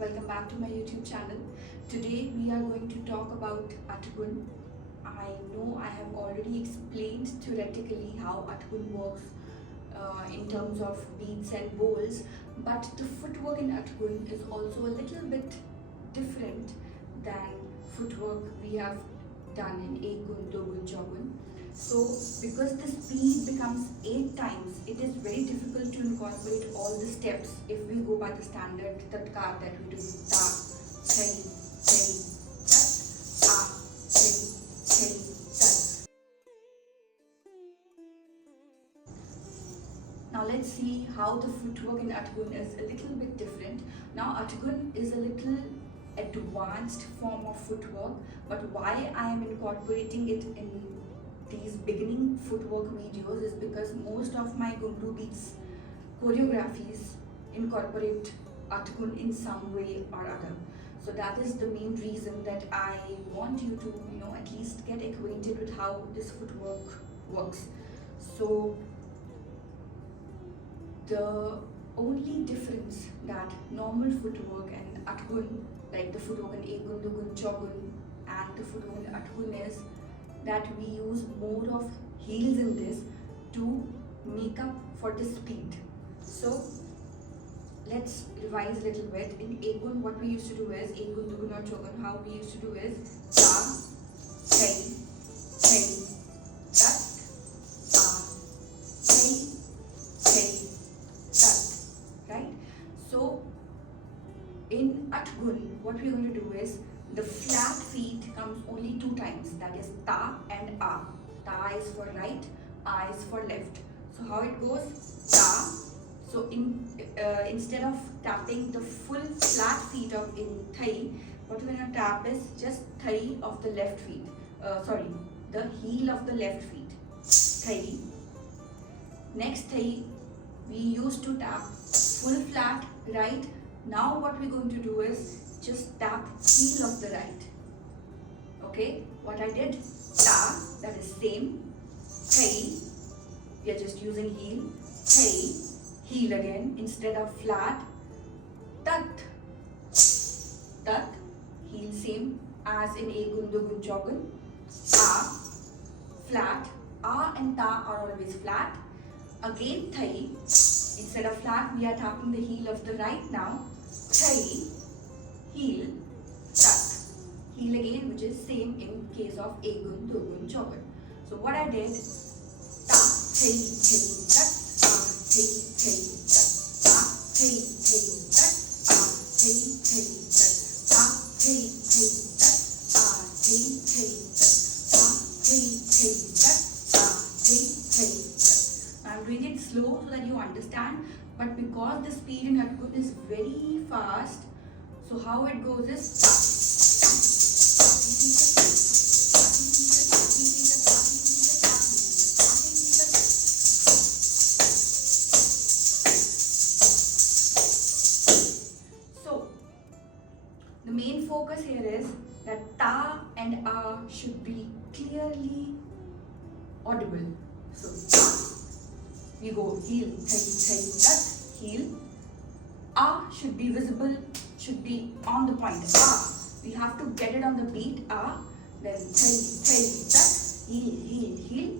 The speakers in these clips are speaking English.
welcome back to my YouTube channel. Today we are going to talk about Athgun. I know I have already explained theoretically how Athgun works in terms of beats and bowls, but the footwork in Athgun is also a little bit different than footwork we have done in Ekgun, Dugun, Chaugun. So because the speed becomes 8 times, it is very difficult to incorporate all the steps if we go by the standard tatkar that we do. Ta, thari, thari, tat, ah, thari, thari, tat. Now let's see how the footwork in Athgun is a little bit different. Now Athgun is a little advanced form of footwork, but why I am incorporating it in these beginning footwork videos is because most of my Ghumru beats choreographies incorporate Athgun in some way or other. So that is the main reason that I want you to at least get acquainted with how this footwork works. So the only difference that normal footwork and Athgun, like the footwork in Ekgun, Dugun, Chaugun and the footwork in Athgun is that we use more of heels in this to make up for the speed. So let's revise a little bit. In Ekgun, what we used to do is Ekgun, Dugun or Chaugun, how we used to do is ta, thai, thai, tat, ah, thai, thai, tat, right? So in Athgun, what we're going to do is the flat feet comes only 2 times, that is ta and ah. Ta is for right, ah is for left. So how it goes? Ta. So instead of tapping the full flat feet of in thai, what we're going to tap is just thai of the left feet. The heel of the left feet. Thai. Next thai, we used to tap full flat right. Now what we're going to do is just tap heel of the right. Okay, what I did, ta, that is same, thai, we are just using heel, thai, heel again instead of flat, tat, tat, heel same as in Ekgun, Dugun, Chaugun, ah, flat, ah and ta are always flat, again thai, instead of flat we are tapping the heel of the right now, thai, heel, tat, heel again, which is same in case of Ekgun, Dugun, Chaugun. So what I did, ta, thai, thai, tat, ah, thai, thai, tat, ta, thai, thai, tat, ah, thai, thai, tat, ta, thai, thai, tat, ah, thai, thai, tat, ta, thai, thai, tat, ah, thai, thai, tat. I'm doing it slow so that you understand, but because the speed in Athgun is very fast, so how it goes is ta. So the main focus here is that ta and ah should be clearly audible. So ta, we go heel, thai, thai, tat, heel. Ah should be visible, should be on the point. Ah, we have to get it on the beat. Ah, then thai, thai, tat, heel, heel, heel.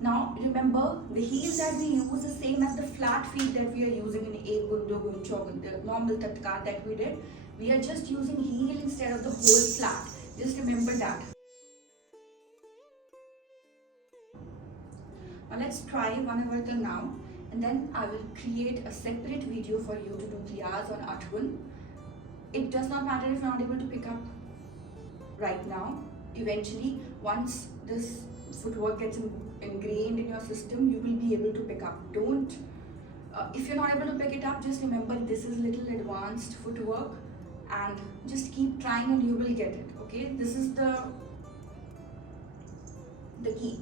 Now remember, the heel that we use is same as the flat feet that we are using in Ekgun, Dugun, Chaugun, the normal tatkar that we did. We are just using heel instead of the whole flat. Just remember that. Now let's try one avartan now, and then I will create a separate video for you to do priyas on Athgun. It does not matter if you're not able to pick up right now. Eventually, once this footwork gets ingrained in your system, you will be able to pick up. If you're not able to pick it up, just remember this is little advanced footwork and just keep trying and you will get it. Okay, this is the key.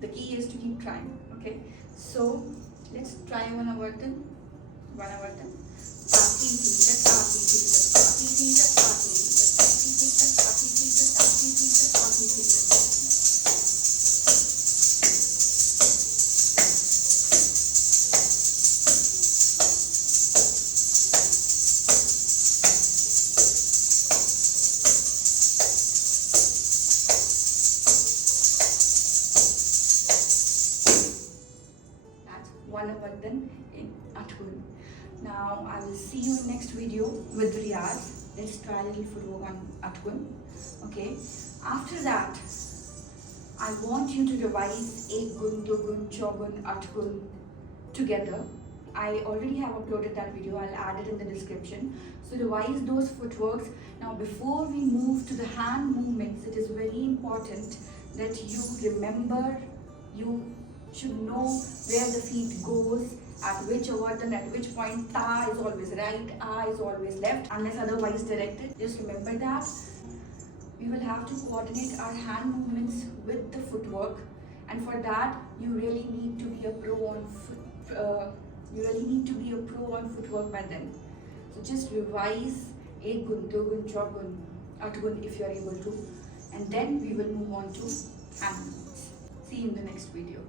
The key is to keep trying. Okay, so let's try one avartan. one button in Athgun. Now I will see you in next video with Riyaz. Let's try a little footwork on Athgun. Okay. After that, I want you to revise Ekgun, Dugun, Chaugun, Athgun together. I already have uploaded that video. I'll add it in the description. So revise those footworks. Now before we move to the hand movements, it is very important that you remember, you should know where the feet goes, at which button, at which point. Ta is always right, A is always left, unless otherwise directed. Just remember that. We will have to coordinate our hand movements with the footwork, and for that you really need to be a pro on footwork by then. So just revise Ekgun, Dugun, Chaugun, Athgun if you are able to, and then we will move on to hand movements. See you in the next video.